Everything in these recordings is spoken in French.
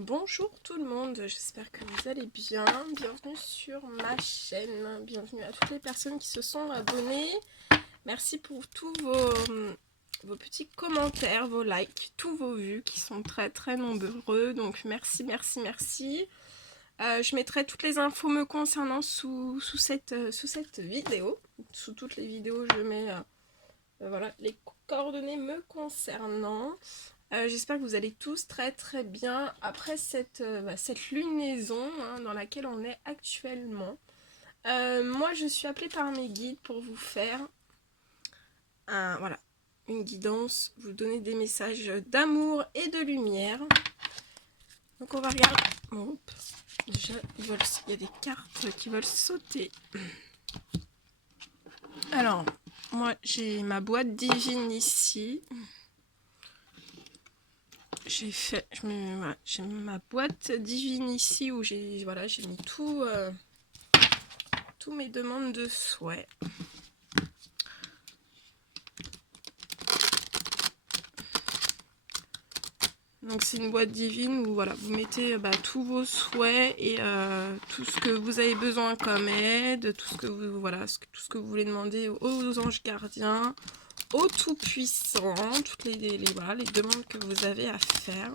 Bonjour tout le monde, j'espère que vous allez bien. Bienvenue sur ma chaîne, bienvenue à toutes les personnes qui se sont abonnées. Merci pour tous vos petits commentaires, vos likes, tous vos vues qui sont très nombreux. Donc merci. Je mettrai toutes les infos me concernant sous cette vidéo. Sous toutes les vidéos, je mets voilà, les coordonnées me concernant. J'espère que vous allez tous très bien après cette lunaison dans laquelle on est actuellement. Moi, je suis appelée par mes guides pour vous faire voilà, une guidance, vous donner des messages d'amour et de lumière. Donc on va regarder. Bon, déjà, il y a des cartes qui veulent sauter. Alors, moi, j'ai ma boîte divine ici. J'ai ma boîte divine ici où j'ai mis tous mes demandes de souhait. Donc c'est une boîte divine où voilà, vous mettez tous vos souhaits et tout ce que vous avez besoin comme aide, tout ce que vous voulez demander aux anges gardiens, au Tout-Puissant, toutes les demandes que vous avez à faire.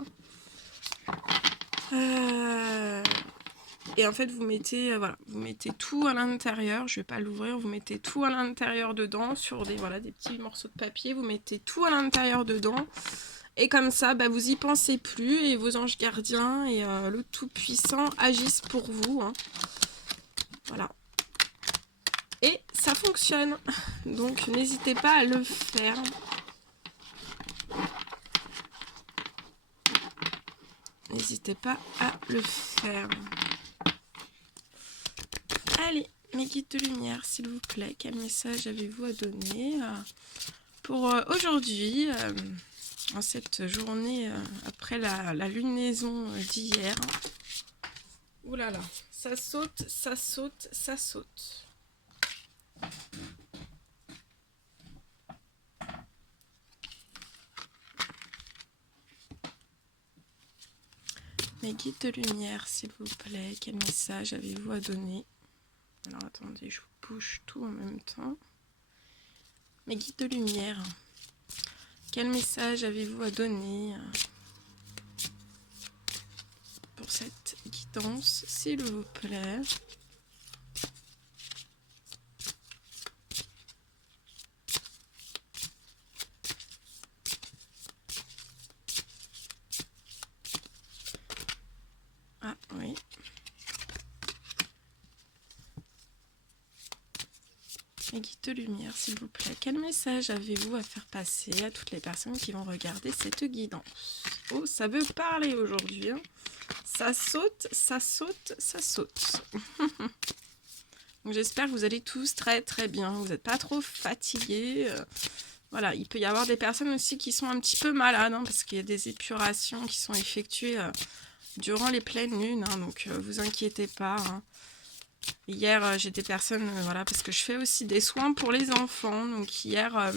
Et en fait, vous mettez tout à l'intérieur. Je vais pas l'ouvrir. Vous mettez tout à l'intérieur dedans sur des petits morceaux de papier. Vous mettez tout à l'intérieur dedans. Et comme ça, vous y pensez plus. Et vos anges gardiens et le Tout-Puissant agissent pour vous. Voilà. Et ça fonctionne. Donc, n'hésitez pas à le faire. N'hésitez pas à le faire. Allez, mes guides de lumière, s'il vous plaît, quel message avez-vous à donner pour aujourd'hui, en cette journée après la lunaison d'hier. Ouh là là, ça saute. Mes guides de lumière, s'il vous plaît, quel message avez-vous à donner? Alors attendez, je vous bouge tout en même temps. Mes guides de lumière, quel message avez-vous à donner pour cette guidance, s'il vous plaît? Ah oui. Mes guides de lumière, s'il vous plaît, quel message avez-vous à faire passer à toutes les personnes qui vont regarder cette guidance? Oh, ça veut parler aujourd'hui. Ça saute. Donc j'espère que vous allez tous très bien. Vous n'êtes pas trop fatigués. Voilà, il peut y avoir des personnes aussi qui sont un petit peu malades, parce qu'il y a des épurations qui sont effectuées durant les pleines lunes. Donc vous inquiétez pas. Hier, j'ai des personnes, parce que je fais aussi des soins pour les enfants. Donc hier, on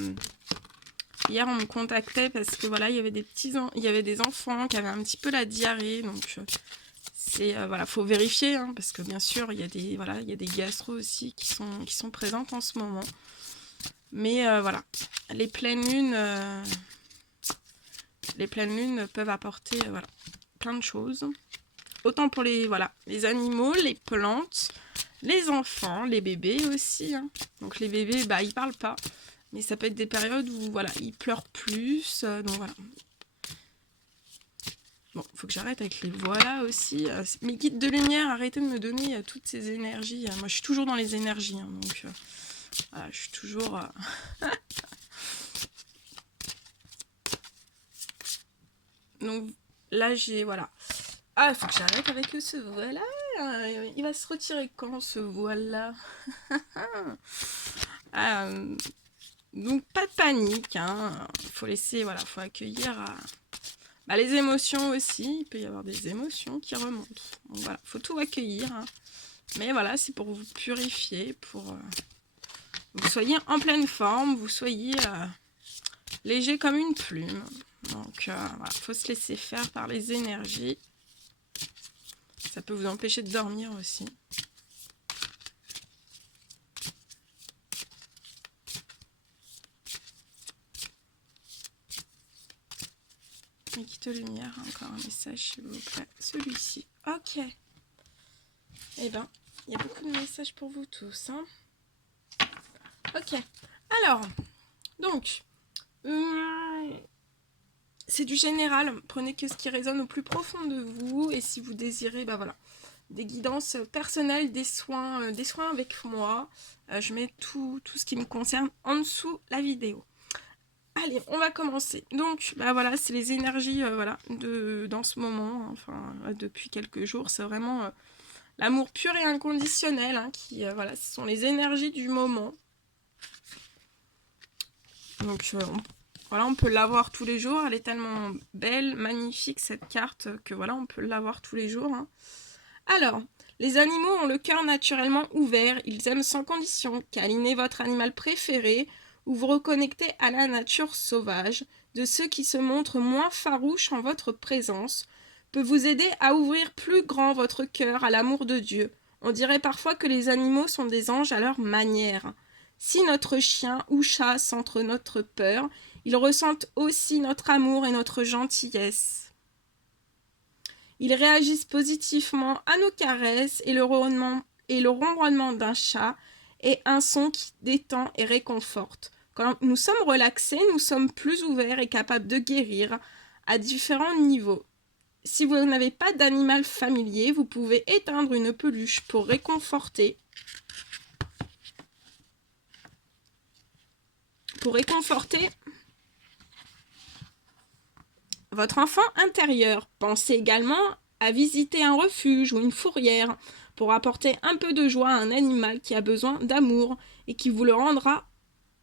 me contactait parce que il y avait des enfants qui avaient un petit peu la diarrhée. Donc c'est faut vérifier, parce que bien sûr, il y a des gastro aussi qui sont présentes en ce moment. Mais les pleines lunes peuvent apporter plein de choses. Autant pour les animaux, les plantes, les enfants, les bébés aussi. Donc les bébés, ils parlent pas. Mais ça peut être des périodes où ils pleurent plus. Donc voilà. Bon, faut que j'arrête avec les voilà aussi. Mes guides de lumière, arrêtez de me donner toutes ces énergies. Moi, je suis toujours dans les énergies. Donc voilà, je suis toujours... Donc là, j'ai... Voilà. Ah, il faut que j'arrête avec ce voile-là. Il va se retirer quand, ce voile-là? Donc, pas de panique. Il faut laisser, faut accueillir les émotions aussi. Il peut y avoir des émotions qui remontent. Donc, voilà, faut tout accueillir. Mais voilà, c'est pour vous purifier, pour que vous soyez en pleine forme, vous soyez léger comme une plume. Donc, faut se laisser faire par les énergies. Ça peut vous empêcher de dormir aussi. Et quitte lumière, encore un message s'il vous plaît. Celui-ci. Ok. Eh ben, il y a beaucoup de messages pour vous tous. Hein. Ok. Alors, donc, c'est du général. Prenez que ce qui résonne au plus profond de vous. Et si vous désirez, bah voilà, des guidances personnelles, des soins avec moi. Je mets tout ce qui me concerne en dessous la vidéo. Allez, on va commencer. Donc, bah voilà, c'est les énergies voilà, dans ce moment, enfin, depuis quelques jours. C'est vraiment l'amour pur et inconditionnel hein, qui, voilà, ce sont les énergies du moment. Donc, voilà, on peut l'avoir tous les jours. Elle est tellement belle, magnifique cette carte que voilà, on peut l'avoir tous les jours. Hein. Alors, les animaux ont le cœur naturellement ouvert. Ils aiment sans condition. Câlinez votre animal préféré ou vous reconnectez à la nature sauvage. De ceux qui se montrent moins farouches en votre présence peut vous aider à ouvrir plus grand votre cœur à l'amour de Dieu. On dirait parfois que les animaux sont des anges à leur manière. Si notre chien ou chat sentent notre peur, ils ressentent aussi notre amour et notre gentillesse. Ils réagissent positivement à nos caresses et le ronronnement d'un chat est un son qui détend et réconforte. Quand nous sommes relaxés, nous sommes plus ouverts et capables de guérir à différents niveaux. Si vous n'avez pas d'animal familier, vous pouvez éteindre une peluche pour réconforter votre enfant intérieur. Pensez également à visiter un refuge ou une fourrière pour apporter un peu de joie à un animal qui a besoin d'amour et qui vous le rendra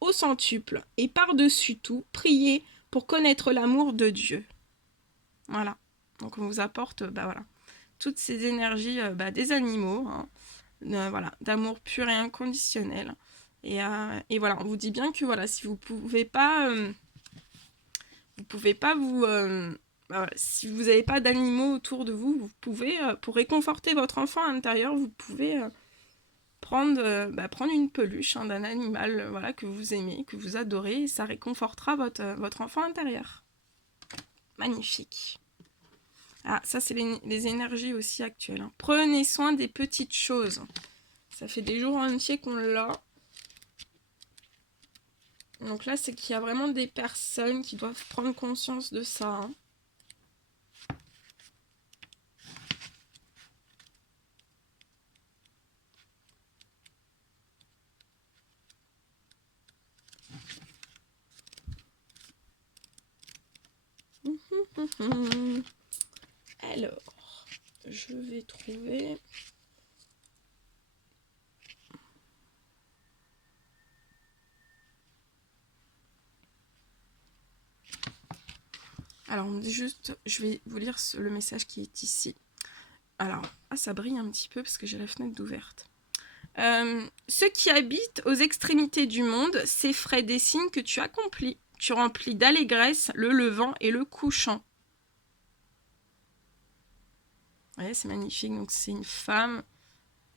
au centuple. Et par-dessus tout, priez pour connaître l'amour de Dieu. Voilà. Donc on vous apporte voilà, toutes ces énergies des animaux, hein, voilà, d'amour pur et inconditionnel. Et voilà, on vous dit bien que voilà, si vous pouvez pas... si vous n'avez pas d'animaux autour de vous, vous pouvez, pour réconforter votre enfant à l'intérieur, vous pouvez prendre une peluche hein, d'un animal voilà, que vous aimez, que vous adorez, et ça réconfortera votre enfant intérieur. Magnifique. Ah, ça c'est les énergies aussi actuelles. Hein. Prenez soin des petites choses. Ça fait des jours entiers qu'on l'a. Donc là, c'est qu'il y a vraiment des personnes qui doivent prendre conscience de ça. Hein. Alors, je vais trouver... Alors, on me dit juste, je vais vous lire le message qui est ici. Alors, ça brille un petit peu parce que j'ai la fenêtre ouverte. Ceux qui habitent aux extrémités du monde s'effraient des signes que tu accomplis. Tu remplis d'allégresse le levant et le couchant. Vous voyez, c'est magnifique. Donc, c'est une femme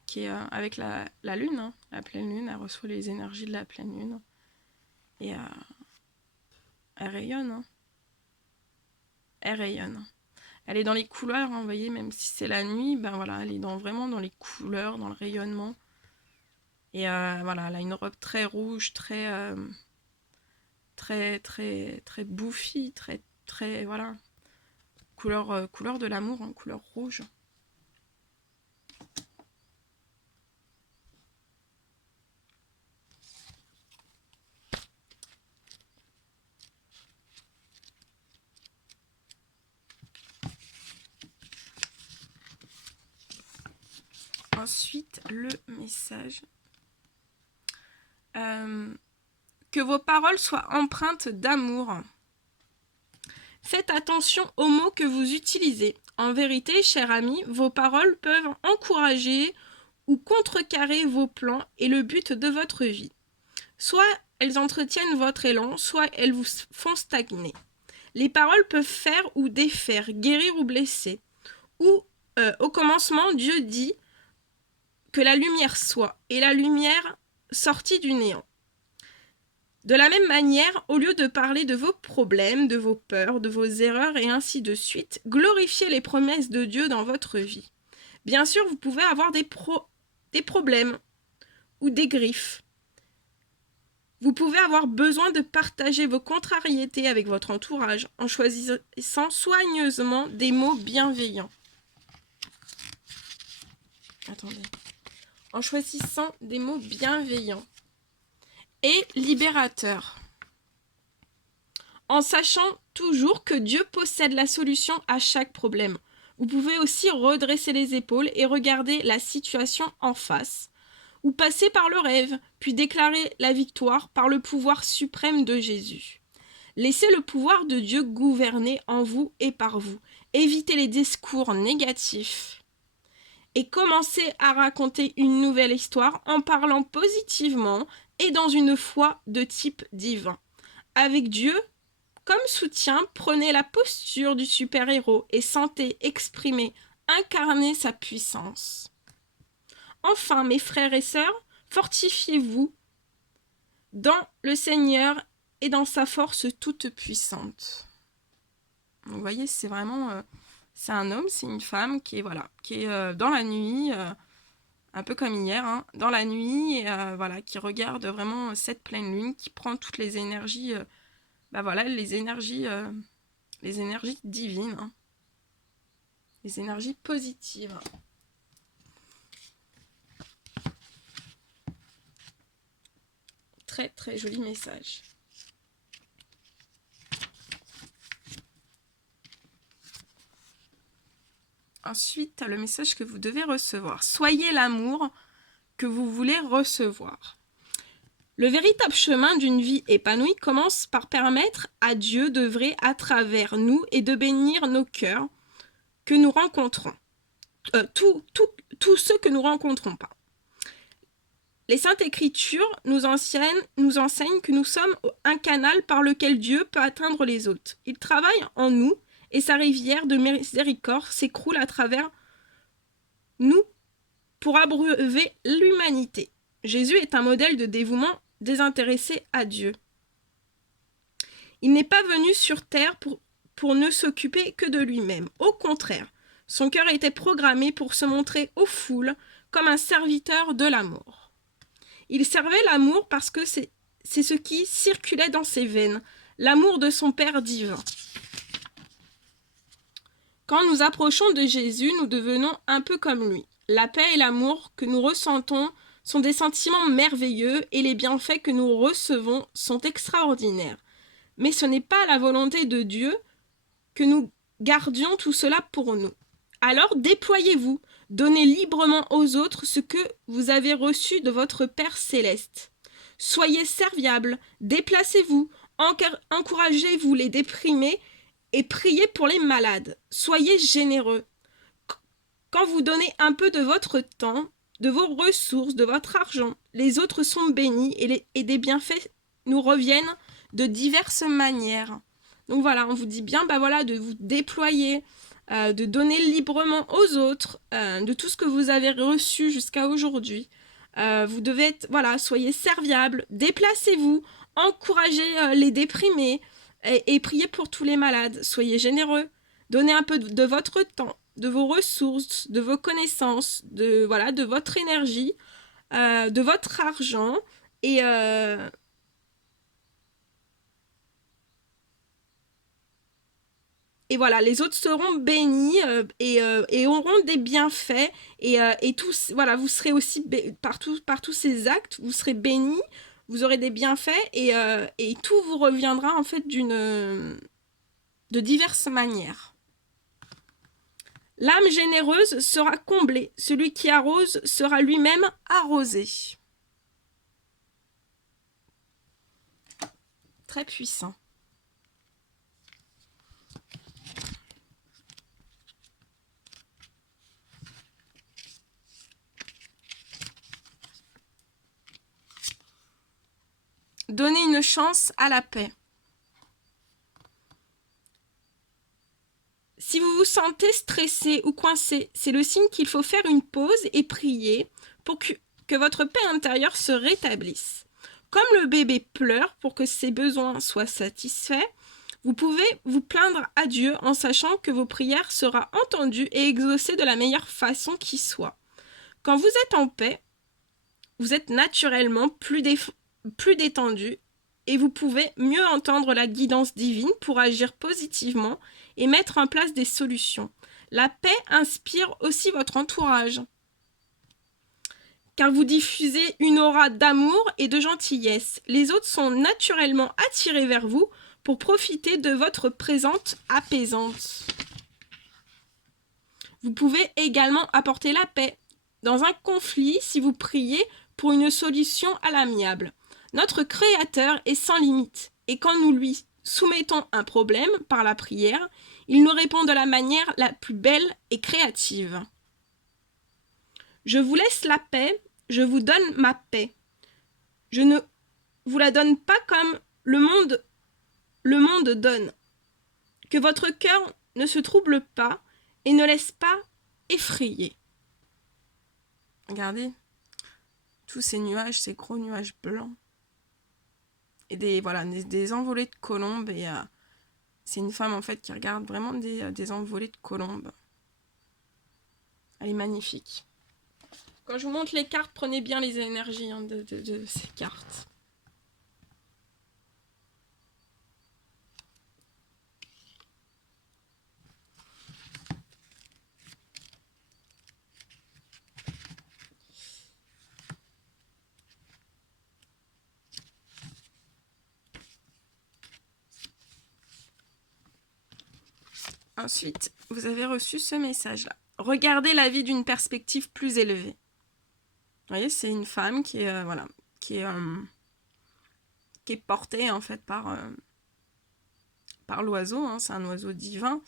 qui est avec la lune, hein, la pleine lune. Elle reçoit les énergies de la pleine lune. Et elle rayonne. Hein. Elle rayonne. Elle est dans les couleurs, hein, vous voyez, même si c'est la nuit, ben voilà, elle est vraiment dans les couleurs, dans le rayonnement. Et voilà, elle a une robe très rouge, très bouffi, très, voilà, couleur de l'amour, hein, couleur rouge. Ensuite, le message. Que vos paroles soient empreintes d'amour. Faites attention aux mots que vous utilisez. En vérité, cher ami, vos paroles peuvent encourager ou contrecarrer vos plans et le but de votre vie. Soit elles entretiennent votre élan, soit elles vous font stagner. Les paroles peuvent faire ou défaire, guérir ou blesser, ou Au commencement, Dieu dit que la lumière soit, et la lumière sortit du néant. De la même manière, au lieu de parler de vos problèmes, de vos peurs, de vos erreurs et ainsi de suite, glorifiez les promesses de Dieu dans votre vie. Bien sûr, vous pouvez avoir des problèmes ou des griefs. Vous pouvez avoir besoin de partager vos contrariétés avec votre entourage en choisissant soigneusement des mots bienveillants. Attendez. En choisissant des mots bienveillants et libérateurs. En sachant toujours que Dieu possède la solution à chaque problème. Vous pouvez aussi redresser les épaules et regarder la situation en face, ou passer par le rêve, puis déclarer la victoire par le pouvoir suprême de Jésus. Laissez le pouvoir de Dieu gouverner en vous et par vous. Évitez les discours négatifs et commencez à raconter une nouvelle histoire en parlant positivement et dans une foi de type divin. Avec Dieu comme soutien, prenez la posture du super-héros et sentez exprimer, incarner sa puissance. Enfin, mes frères et sœurs, fortifiez-vous dans le Seigneur et dans sa force toute puissante. Vous voyez, c'est vraiment... c'est un homme, c'est une femme qui est dans la nuit, un peu comme hier, hein, dans la nuit, et qui regarde vraiment cette pleine lune, qui prend toutes les énergies, les énergies divines, hein, les énergies positives. Très très joli message. Ensuite, le message que vous devez recevoir. Soyez l'amour que vous voulez recevoir. Le véritable chemin d'une vie épanouie commence par permettre à Dieu d'œuvrer à travers nous et de bénir nos cœurs que nous rencontrons. Tous ceux que nous rencontrons pas. Les Saintes Écritures nous enseignent que nous sommes un canal par lequel Dieu peut atteindre les autres. Il travaille en nous et sa rivière de miséricorde s'écroule à travers nous pour abreuver l'humanité. Jésus est un modèle de dévouement désintéressé à Dieu. Il n'est pas venu sur terre pour ne s'occuper que de lui-même. Au contraire, son cœur était programmé pour se montrer aux foules comme un serviteur de l'amour. Il servait l'amour parce que c'est ce qui circulait dans ses veines, l'amour de son Père divin. Quand nous approchons de Jésus, nous devenons un peu comme lui. La paix et l'amour que nous ressentons sont des sentiments merveilleux et les bienfaits que nous recevons sont extraordinaires. Mais ce n'est pas la volonté de Dieu que nous gardions tout cela pour nous. Alors déployez-vous, donnez librement aux autres ce que vous avez reçu de votre Père céleste. Soyez serviables, déplacez-vous, encouragez-vous les déprimés et priez pour les malades. Soyez généreux. Quand vous donnez un peu de votre temps, de vos ressources, de votre argent, les autres sont bénis et des bienfaits nous reviennent de diverses manières. Donc voilà, on vous dit bien de vous déployer, de donner librement aux autres de tout ce que vous avez reçu jusqu'à aujourd'hui. Vous devez être, soyez serviables, déplacez-vous, encouragez les déprimés et priez pour tous les malades. Soyez généreux, donnez un peu de votre temps, de vos ressources, de vos connaissances, de votre énergie, de votre argent et voilà, les autres seront bénis et auront des bienfaits et tous, vous serez aussi par tous ces actes, vous serez bénis, vous aurez des bienfaits et tout vous reviendra en fait de diverses manières. L'âme généreuse sera comblée, celui qui arrose sera lui-même arrosé. Très puissant. Donner une chance à la paix. Si vous vous sentez stressé ou coincé, c'est le signe qu'il faut faire une pause et prier pour que votre paix intérieure se rétablisse. Comme le bébé pleure pour que ses besoins soient satisfaits, vous pouvez vous plaindre à Dieu en sachant que vos prières seront entendues et exaucées de la meilleure façon qui soit. Quand vous êtes en paix, vous êtes naturellement plus détendu et vous pouvez mieux entendre la guidance divine pour agir positivement et mettre en place des solutions. La paix inspire aussi votre entourage, car vous diffusez une aura d'amour et de gentillesse. Les autres sont naturellement attirés vers vous pour profiter de votre présence apaisante. Vous pouvez également apporter la paix dans un conflit si vous priez pour une solution à l'amiable. Notre Créateur est sans limite, et quand nous lui soumettons un problème par la prière, il nous répond de la manière la plus belle et créative. Je vous laisse la paix, je vous donne ma paix. Je ne vous la donne pas comme le monde donne. Que votre cœur ne se trouble pas et ne laisse pas effrayer. Regardez, tous ces nuages, ces gros nuages blancs. Et des envolées de colombes. Et c'est une femme en fait qui regarde vraiment des envolées de colombes. Elle est magnifique. Quand je vous montre les cartes, prenez bien les énergies de ces cartes. Ensuite, vous avez reçu ce message-là. Regardez la vie d'une perspective plus élevée. Vous voyez, c'est une femme qui est portée en fait par l'oiseau. Hein, c'est un oiseau divin.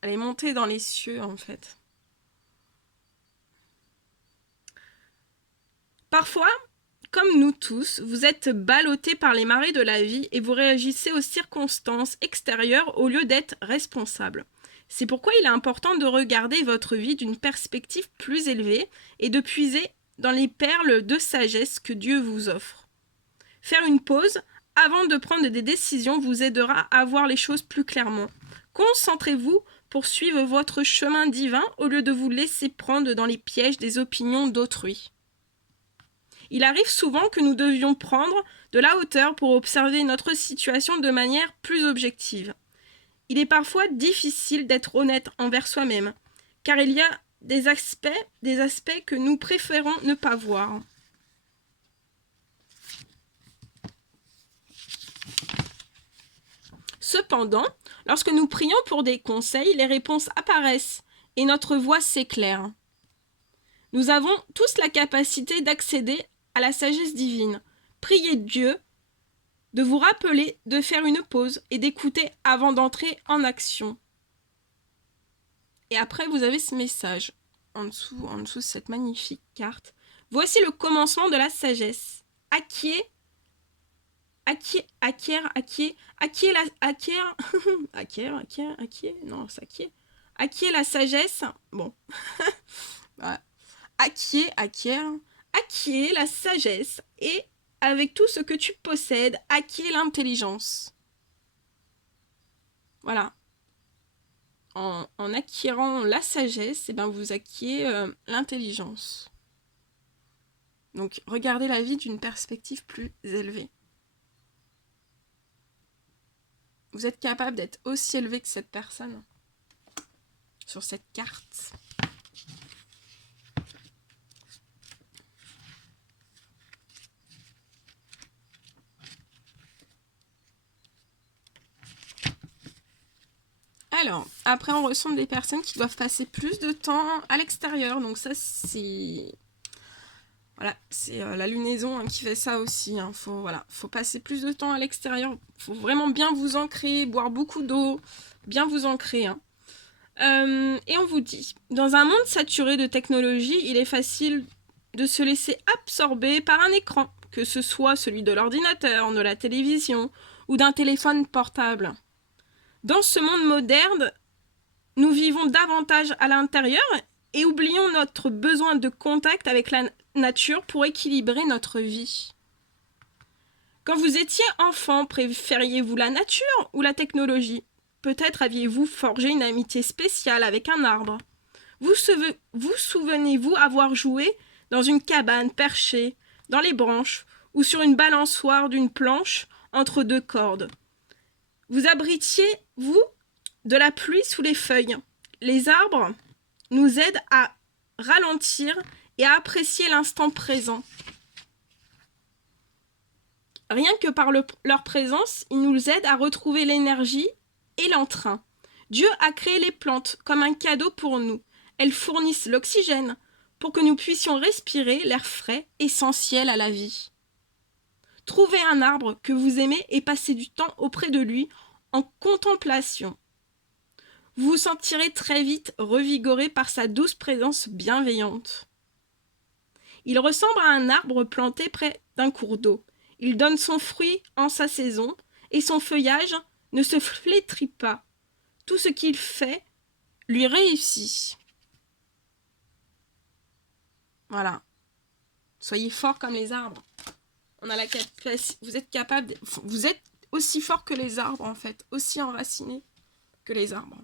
Elle est montée dans les cieux en fait. Parfois, comme nous tous, vous êtes ballottés par les marées de la vie et vous réagissez aux circonstances extérieures au lieu d'être responsable. C'est pourquoi il est important de regarder votre vie d'une perspective plus élevée et de puiser dans les perles de sagesse que Dieu vous offre. Faire une pause avant de prendre des décisions vous aidera à voir les choses plus clairement. Concentrez-vous pour suivre votre chemin divin au lieu de vous laisser prendre dans les pièges des opinions d'autrui. Il arrive souvent que nous devions prendre de la hauteur pour observer notre situation de manière plus objective. Il est parfois difficile d'être honnête envers soi-même, car il y a des aspects que nous préférons ne pas voir. Cependant, lorsque nous prions pour des conseils, les réponses apparaissent et notre voix s'éclaire. Nous avons tous la capacité d'accéder à la sagesse divine. Priez Dieu de vous rappeler de faire une pause et d'écouter avant d'entrer en action. Et après, vous avez ce message en dessous de cette magnifique carte. Voici le commencement de la sagesse. Acquiert la sagesse. Bon. Voilà. Acquiert la sagesse et avec tout ce que tu possèdes, acquiert l'intelligence. Voilà. En acquérant la sagesse, vous acquiert l'intelligence. Donc, regardez la vie d'une perspective plus élevée. Vous êtes capable d'être aussi élevé que cette personne sur cette carte. Alors, après on ressent des personnes qui doivent passer plus de temps à l'extérieur. Donc ça, c'est... Voilà, c'est la lunaison qui fait ça aussi. Faut passer plus de temps à l'extérieur. Faut vraiment bien vous ancrer, boire beaucoup d'eau, bien vous ancrer. Et on vous dit, dans un monde saturé de technologie, il est facile de se laisser absorber par un écran, que ce soit celui de l'ordinateur, de la télévision ou d'un téléphone portable. Dans ce monde moderne, nous vivons davantage à l'intérieur et oublions notre besoin de contact avec la nature pour équilibrer notre vie. Quand vous étiez enfant, préfériez-vous la nature ou la technologie? Peut-être aviez-vous forgé une amitié spéciale avec un arbre. Vous souvenez-vous avoir joué dans une cabane perchée dans les branches ou sur une balançoire d'une planche entre deux cordes? Vous abritiez-vous de la pluie sous les feuilles? Les arbres nous aident à ralentir et à apprécier l'instant présent. Rien que par leur présence, ils nous aident à retrouver l'énergie et l'entrain. Dieu a créé les plantes comme un cadeau pour nous. Elles fournissent l'oxygène pour que nous puissions respirer l'air frais essentiel à la vie. Trouvez un arbre que vous aimez et passez du temps auprès de lui en contemplation. Vous vous sentirez très vite revigoré par sa douce présence bienveillante. Il ressemble à un arbre planté près d'un cours d'eau. Il donne son fruit en sa saison et son feuillage ne se flétrit pas. Tout ce qu'il fait lui réussit. Voilà. Soyez forts comme les arbres. On a la capacité. Vous êtes aussi forts que les arbres en fait, aussi enracinés que les arbres.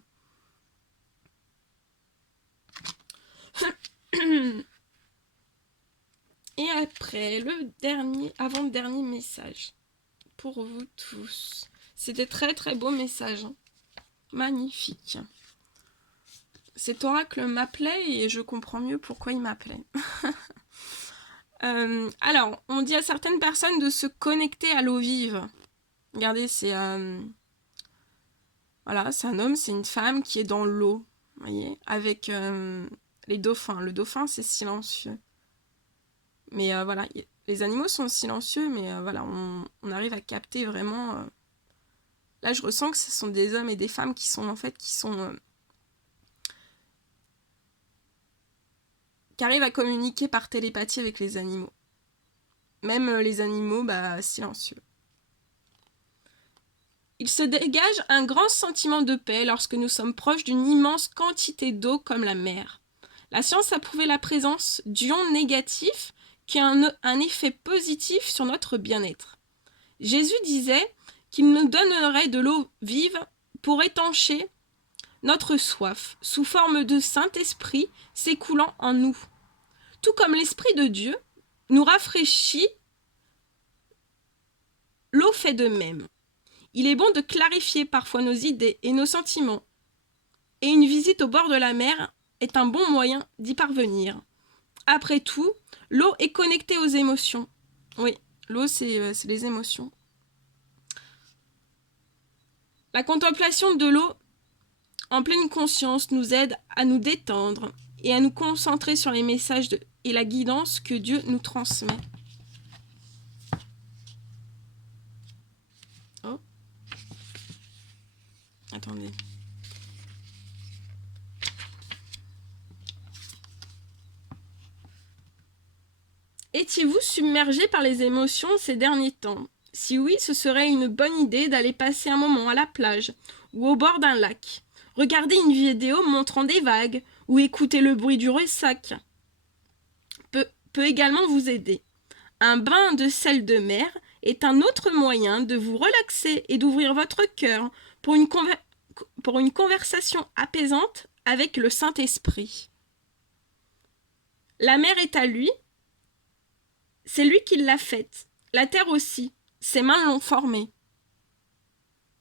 Et après, avant-dernier message pour vous tous. C'était très très beau message. Magnifique. Cet oracle m'appelait et je comprends mieux pourquoi il m'appelait. Alors, on dit à certaines personnes de se connecter à l'eau vive. Regardez, c'est voilà, c'est un homme, c'est une femme qui est dans l'eau, voyez, avec les dauphins. Le dauphin, c'est silencieux. Mais voilà, les animaux sont silencieux, mais voilà, on arrive à capter vraiment. Là, je ressens que ce sont des hommes et des femmes qui sont qui arrivent à communiquer par télépathie avec les animaux. Même les animaux, silencieux. Il se dégage un grand sentiment de paix lorsque nous sommes proches d'une immense quantité d'eau comme la mer. La science a prouvé la présence d'ions négatifs qui a un effet positif sur notre bien-être. Jésus disait qu'il nous donnerait de l'eau vive pour étancher notre soif, sous forme de Saint-Esprit s'écoulant en nous. Tout comme l'Esprit de Dieu nous rafraîchit, l'eau fait de même. Il est bon de clarifier parfois nos idées et nos sentiments. Et une visite au bord de la mer est un bon moyen d'y parvenir. Après tout, l'eau est connectée aux émotions. Oui, l'eau, c'est les émotions. La contemplation de l'eau en pleine conscience nous aide à nous détendre et à nous concentrer sur les messages et la guidance que Dieu nous transmet. Oh. Attendez. Étiez-vous submergé par les émotions ces derniers temps? Si oui, ce serait une bonne idée d'aller passer un moment à la plage ou au bord d'un lac. Regarder une vidéo montrant des vagues ou écouter le bruit du ressac peut également vous aider. Un bain de sel de mer est un autre moyen de vous relaxer et d'ouvrir votre cœur pour une conversation apaisante avec le Saint-Esprit. La mer est à lui, c'est lui qui l'a faite. La terre aussi, ses mains l'ont formée.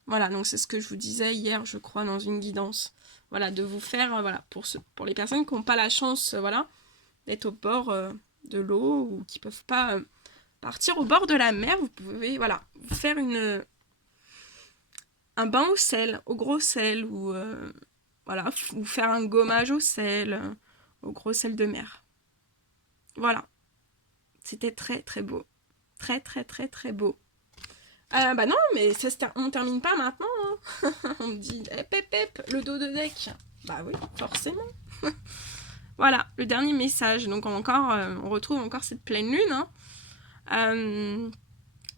Voilà, donc c'est ce que je vous disais hier, je crois, dans une guidance. Voilà, de vous faire, voilà, pour les personnes qui n'ont pas la chance, voilà, d'être au bord de l'eau ou qui ne peuvent pas partir au bord de la mer, vous pouvez, voilà, vous faire un bain au sel, au gros sel, ou voilà, vous faire un gommage au sel, au gros sel de mer. Voilà. C'était très très beau. Très très très très beau. Non, mais on termine pas maintenant. Hein. On me dit, le dos de deck. Bah oui, forcément. Voilà, le dernier message. Donc on retrouve encore cette pleine lune. Hein.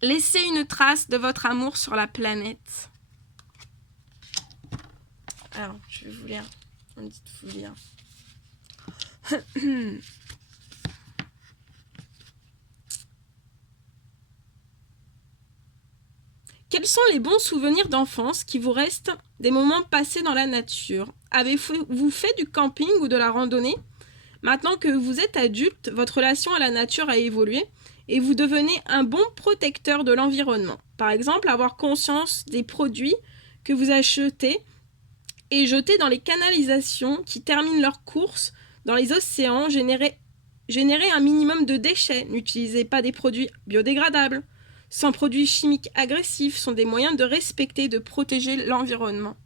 Laissez une trace de votre amour sur la planète. Alors, je vais vous lire une petite folie. Quels sont les bons souvenirs d'enfance qui vous restent des moments passés dans la nature? Avez-vous fait du camping ou de la randonnée? Maintenant que vous êtes adulte, votre relation à la nature a évolué et vous devenez un bon protecteur de l'environnement. Par exemple, avoir conscience des produits que vous achetez et jeter dans les canalisations qui terminent leur course dans les océans, générer un minimum de déchets. N'utilisez pas des produits biodégradables. Sans produits chimiques agressifs sont des moyens de respecter et de protéger l'environnement.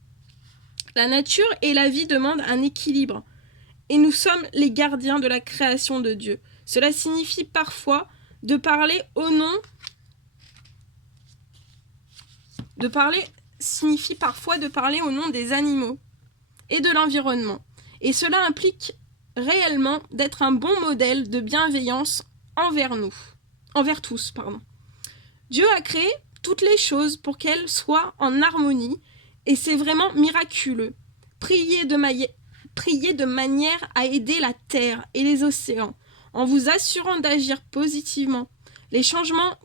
La nature et la vie demandent un équilibre et nous sommes les gardiens de la création de Dieu. Cela signifie parfois de parler au nom des animaux et de l'environnement. Et cela implique réellement d'être un bon modèle de bienveillance envers tous. Dieu a créé toutes les choses pour qu'elles soient en harmonie et c'est vraiment miraculeux. Priez de manière à aider la terre et les océans en vous assurant d'agir positivement. Les changements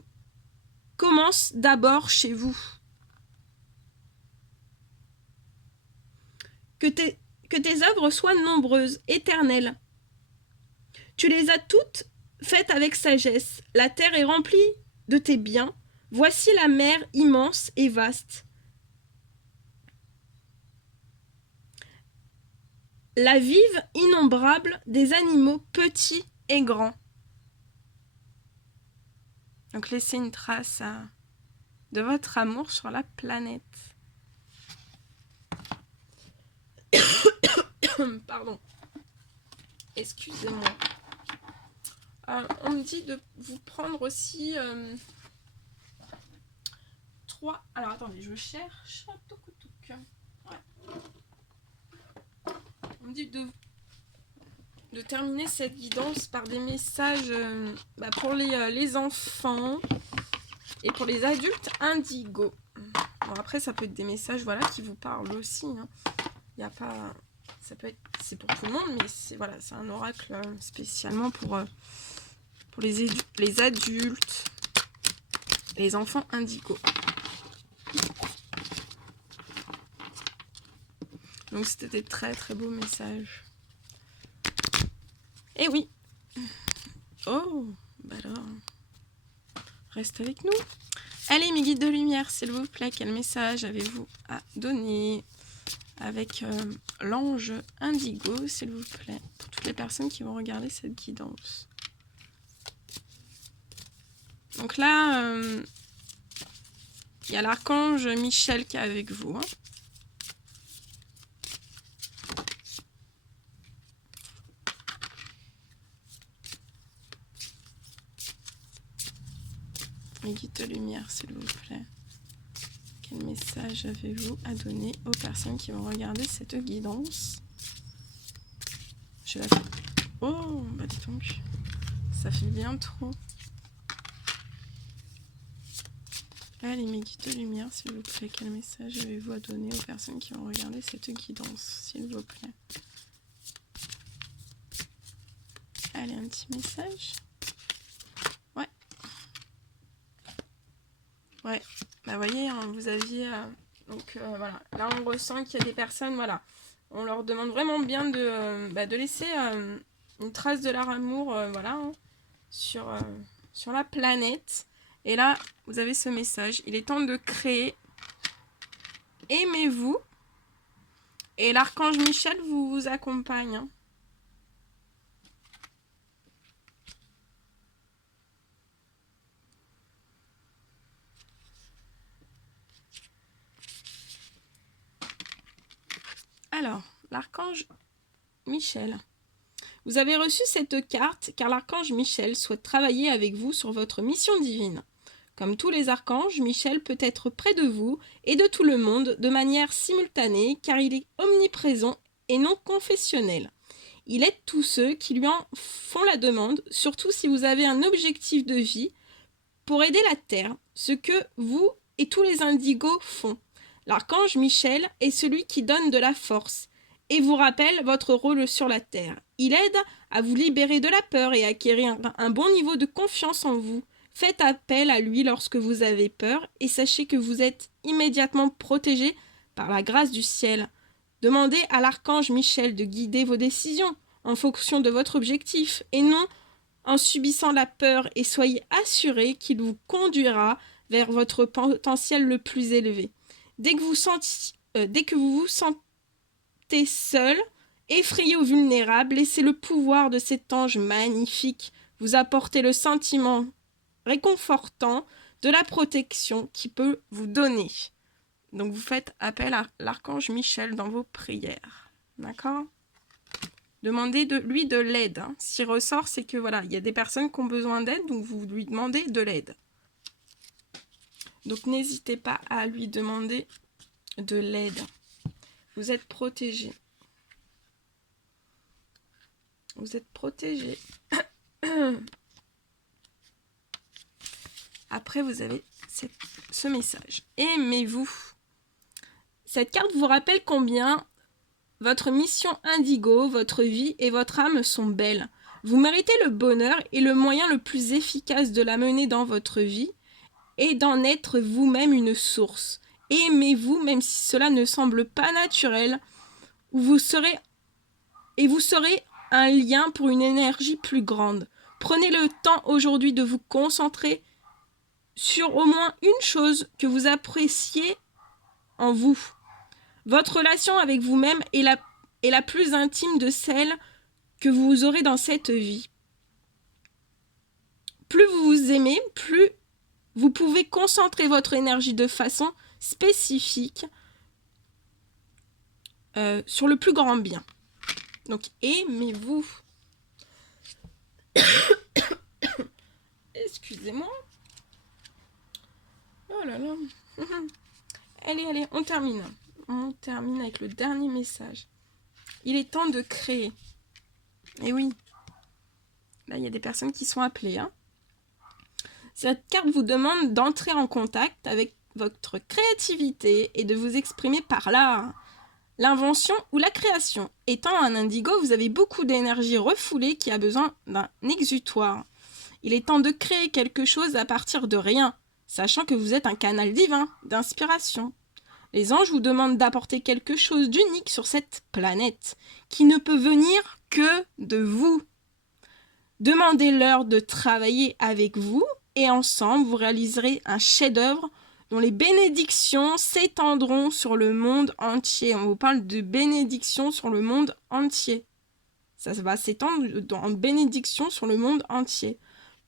commencent d'abord chez vous. Que tes œuvres soient nombreuses, éternelles. Tu les as toutes faites avec sagesse. La terre est remplie de tes biens. Voici la mer immense et vaste. La vive innombrable des animaux petits et grands. Donc laissez une trace de votre amour sur la planète. Pardon. Excusez-moi. On me dit de vous prendre aussi 3. Alors attendez, je cherche. Ouais. On me dit de terminer cette guidance par des messages pour les enfants et pour les adultes indigo. Bon, après, ça peut être des messages qui vous parlent aussi. Il y a pas... Ça peut être... C'est pour tout le monde, mais c'est un oracle spécialement pour les adultes, les enfants indigo. Donc c'était des très très beaux messages. Et oui. Oh, bah alors. Reste avec nous. Allez mes guides de lumière, s'il vous plaît, quel message avez-vous à donner avec l'ange indigo, s'il vous plaît, pour toutes les personnes qui vont regarder cette guidance. Donc là, il y a l'archange Michel qui est avec vous. Les guides de lumière, s'il vous plaît. Quel message avez-vous à donner aux personnes qui vont regarder cette guidance? Je la fais. Oh, bah dis donc. Ça fait bien trop. Allez, mes guides de lumière, s'il vous plaît. Quel message avez-vous à donner aux personnes qui vont regarder cette guidance, s'il vous plaît? Allez, un petit message. Ouais, bah voyez, vous aviez... voilà, là on ressent qu'il y a des personnes, on leur demande vraiment bien de laisser une trace de leur amour, sur la planète. Et là, vous avez ce message, il est temps de créer. Aimez-vous. Et l'archange Michel vous accompagne. Alors, l'archange Michel. Vous avez reçu cette carte car l'archange Michel souhaite travailler avec vous sur votre mission divine. Comme tous les archanges, Michel peut être près de vous et de tout le monde de manière simultanée car il est omniprésent et non confessionnel. Il aide tous ceux qui lui en font la demande, surtout si vous avez un objectif de vie pour aider la Terre, ce que vous et tous les indigos font. L'archange Michel est celui qui donne de la force et vous rappelle votre rôle sur la Terre. Il aide à vous libérer de la peur et à acquérir un bon niveau de confiance en vous. Faites appel à lui lorsque vous avez peur et sachez que vous êtes immédiatement protégé par la grâce du ciel. Demandez à l'archange Michel de guider vos décisions en fonction de votre objectif et non en subissant la peur, et soyez assurés qu'il vous conduira vers votre potentiel le plus élevé. Dès que vous vous sentez seul, effrayé ou vulnérable, laissez le pouvoir de cet ange magnifique vous apporter le sentiment réconfortant de la protection qu'il peut vous donner. Donc vous faites appel à l'archange Michel dans vos prières. D'accord ? Demandez lui de l'aide. Hein. S'il ressort, c'est que voilà, il y a des personnes qui ont besoin d'aide, donc vous lui demandez de l'aide. Donc n'hésitez pas à lui demander de l'aide. Vous êtes protégé. Vous êtes protégé. Après, vous avez ce message. Aimez-vous. Cette carte vous rappelle combien votre mission indigo, votre vie et votre âme sont belles. Vous méritez le bonheur et le moyen le plus efficace de la mener dans votre vie est d'en être vous-même une source. Aimez-vous même si cela ne semble pas naturel, vous serez un lien pour une énergie plus grande. Prenez le temps aujourd'hui de vous concentrer sur au moins une chose que vous appréciez en vous. Votre relation avec vous-même est la plus intime de celle que vous aurez dans cette vie. Plus vous vous aimez, plus vous pouvez concentrer votre énergie de façon spécifique sur le plus grand bien. Donc, aimez-vous. Excusez-moi. Oh là là. Allez, on termine. On termine avec le dernier message. Il est temps de créer. Et oui. Là, il y a des personnes qui sont appelées. Hein. Cette carte vous demande d'entrer en contact avec votre créativité et de vous exprimer par l'art, l'invention ou la création. Étant un indigo, vous avez beaucoup d'énergie refoulée qui a besoin d'un exutoire. Il est temps de créer quelque chose à partir de rien, sachant que vous êtes un canal divin d'inspiration. Les anges vous demandent d'apporter quelque chose d'unique sur cette planète, qui ne peut venir que de vous. Demandez-leur de travailler avec vous et ensemble vous réaliserez un chef-d'œuvre dont les bénédictions s'étendront sur le monde entier. On vous parle de bénédictions sur le monde entier. Ça va s'étendre en bénédictions sur le monde entier.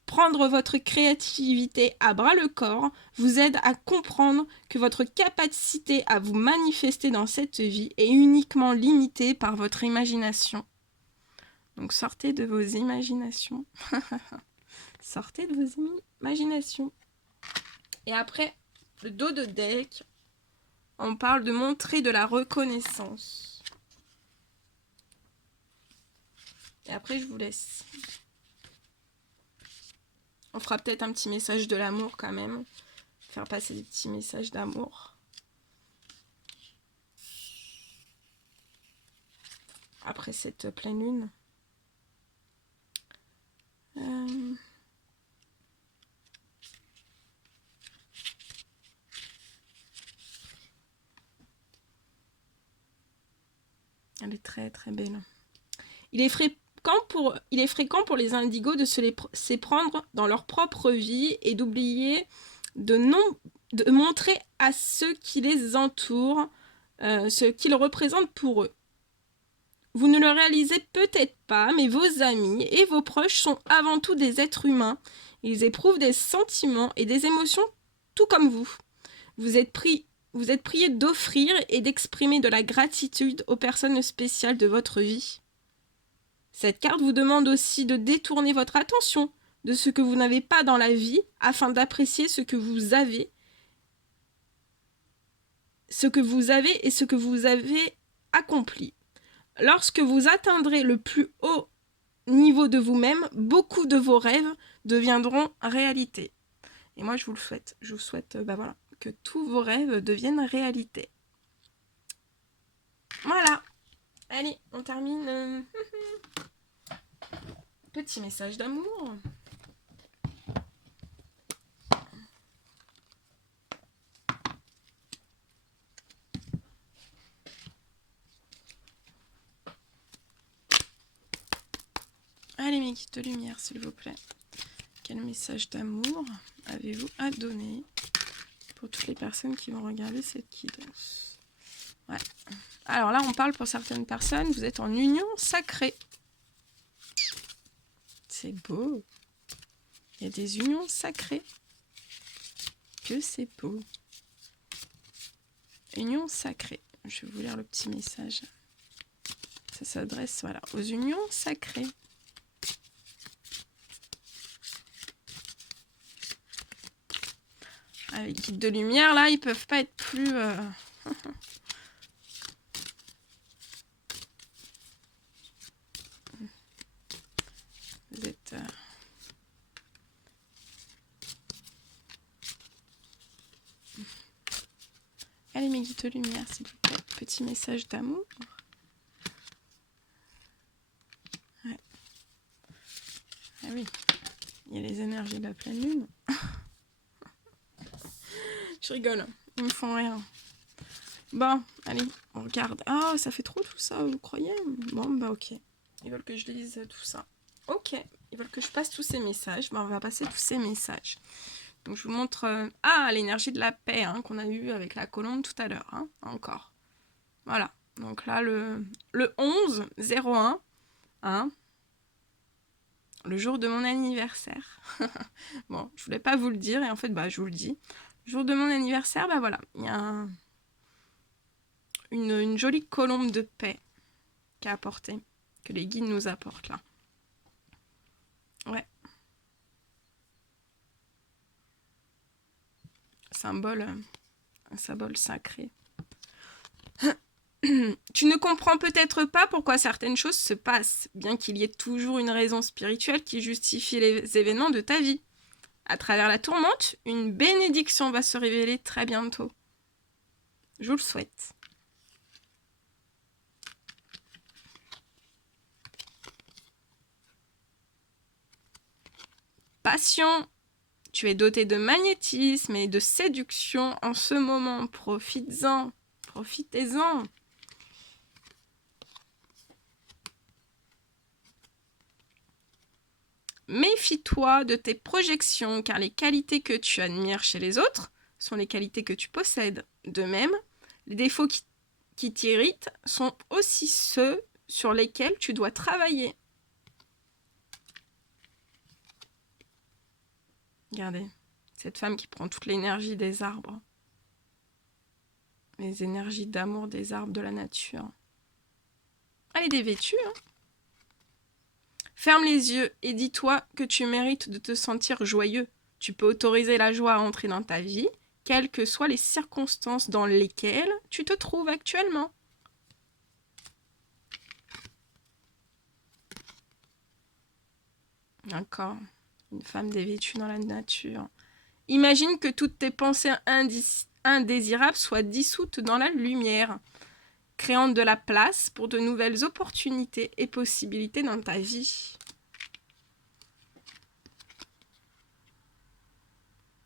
Prendre votre créativité à bras-le-corps vous aide à comprendre que votre capacité à vous manifester dans cette vie est uniquement limitée par votre imagination. Donc sortez de vos imaginations. Sortez de vos imaginations. Et après, le dos de deck, on parle de montrer de la reconnaissance. Et après, je vous laisse. On fera peut-être un petit message de l'amour quand même. Faire passer des petits messages d'amour. Après cette pleine lune. Elle est très très belle. Il est fréquent pour les indigos de se laisser prendre dans leur propre vie et d'oublier de montrer à ceux qui les entourent ce qu'ils représentent pour eux. Vous ne le réalisez peut-être pas, mais vos amis et vos proches sont avant tout des êtres humains. Ils éprouvent des sentiments et des émotions tout comme vous. Vous êtes prié d'offrir et d'exprimer de la gratitude aux personnes spéciales de votre vie. Cette carte vous demande aussi de détourner votre attention de ce que vous n'avez pas dans la vie afin d'apprécier ce que vous avez et ce que vous avez accompli. Lorsque vous atteindrez le plus haut niveau de vous-même, beaucoup de vos rêves deviendront réalité. Et moi, je vous le souhaite. Je vous souhaite voilà, que tous vos rêves deviennent réalité. Voilà. Allez, on termine. Petit message d'amour. Allez, mes guides de lumière, s'il vous plaît. Quel message d'amour avez-vous à donner pour toutes les personnes qui vont regarder cette guidance? Ouais. Alors là, on parle pour certaines personnes, vous êtes en union sacrée. C'est beau. Il y a des unions sacrées. Que c'est beau. Union sacrée. Je vais vous lire le petit message. Ça s'adresse voilà, aux unions sacrées. Les guides de lumière, là, ils peuvent pas être plus... Vous êtes... Allez, mes guides de lumière, s'il vous plaît. Petit message d'amour. Ouais. Ah oui, il y a les énergies de la pleine lune. Je rigole, ils me font rire. Bon, allez, on regarde. Ah, ça fait trop tout ça, vous croyez? Bon, bah ok. Ils veulent que je lise tout ça. Ok, ils veulent que je passe tous ces messages. Bon, on va passer tous ces messages. Donc, je vous montre... l'énergie de la paix hein, qu'on a eue avec la colombe tout à l'heure. Hein, encore. Voilà. Donc là, le 11-01, hein, le jour de mon anniversaire. Bon, je voulais pas vous le dire et en fait, bah, je vous le dis. Le jour de mon anniversaire, bah voilà, il y a une jolie colombe de paix qui a apporté, que les guides nous apportent là. Ouais. Un symbole sacré. Tu ne comprends peut-être pas pourquoi certaines choses se passent, bien qu'il y ait toujours une raison spirituelle qui justifie les événements de ta vie. À travers la tourmente, une bénédiction va se révéler très bientôt. Je vous le souhaite. Passion. Tu es doté de magnétisme et de séduction en ce moment. Profites-en. Profitez-en. Méfie-toi de tes projections, car les qualités que tu admires chez les autres sont les qualités que tu possèdes. De même, les défauts qui t'irritent sont aussi ceux sur lesquels tu dois travailler. Regardez, cette femme qui prend toute l'énergie des arbres. Les énergies d'amour des arbres, de la nature. Elle est dévêtue, hein. Ferme les yeux et dis-toi que tu mérites de te sentir joyeux. Tu peux autoriser la joie à entrer dans ta vie, quelles que soient les circonstances dans lesquelles tu te trouves actuellement. Encore une femme dévêtue dans la nature. Imagine que toutes tes pensées indésirables soient dissoutes dans la lumière, créant de la place pour de nouvelles opportunités et possibilités dans ta vie.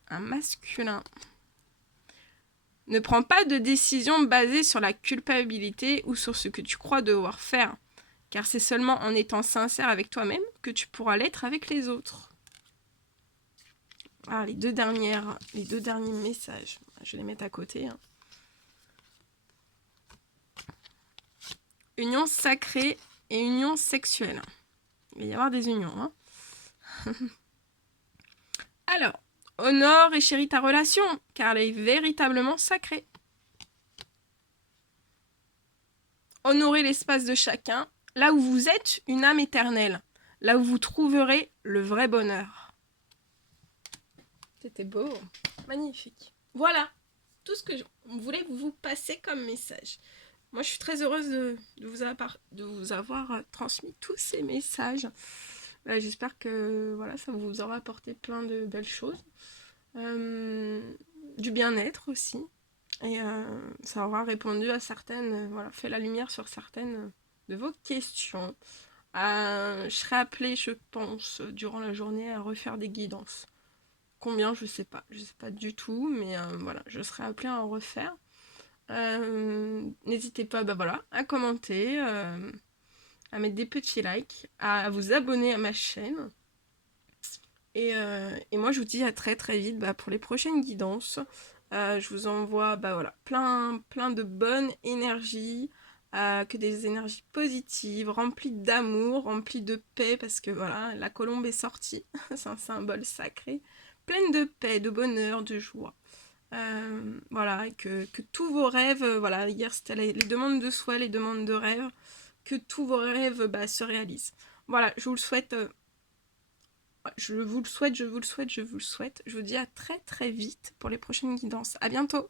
Un masculin. Ne prends pas de décision basée sur la culpabilité ou sur ce que tu crois devoir faire, car c'est seulement en étant sincère avec toi-même que tu pourras l'être avec les autres. Ah, les deux derniers messages. Je vais les mettre à côté. Hein. Union sacrée et union sexuelle. Il va y avoir des unions. Hein. Alors, honore et chéris ta relation, car elle est véritablement sacrée. Honorez l'espace de chacun, là où vous êtes une âme éternelle, là où vous trouverez le vrai bonheur. C'était beau, magnifique. Voilà, tout ce que je voulais vous passer comme message. Moi, je suis très heureuse de vous avoir transmis tous ces messages. J'espère que voilà, ça vous aura apporté plein de belles choses. du bien-être aussi. Et ça aura répondu à certaines, voilà, fait la lumière sur certaines de vos questions. Je serai appelée, je pense, durant la journée à refaire des guidances. Combien, je sais pas du tout, mais voilà, je serai appelée à en refaire. N'hésitez pas, bah voilà, à commenter, à mettre des petits likes, à vous abonner à ma chaîne. Et moi, je vous dis à très très vite bah, pour les prochaines guidances. Je vous envoie bah, voilà, plein de bonnes énergies, que des énergies positives, remplies d'amour, remplies de paix, parce que voilà, la colombe est sortie, c'est un symbole sacré, pleine de paix, de bonheur, de joie. Voilà, et que tous vos rêves, voilà, hier c'était les demandes de soi, les demandes de rêve, que tous vos rêves bah, se réalisent. Voilà, je vous le souhaite. Je vous le souhaite, je vous le souhaite, je vous le souhaite. Je vous dis à très très vite pour les prochaines guidances. À bientôt!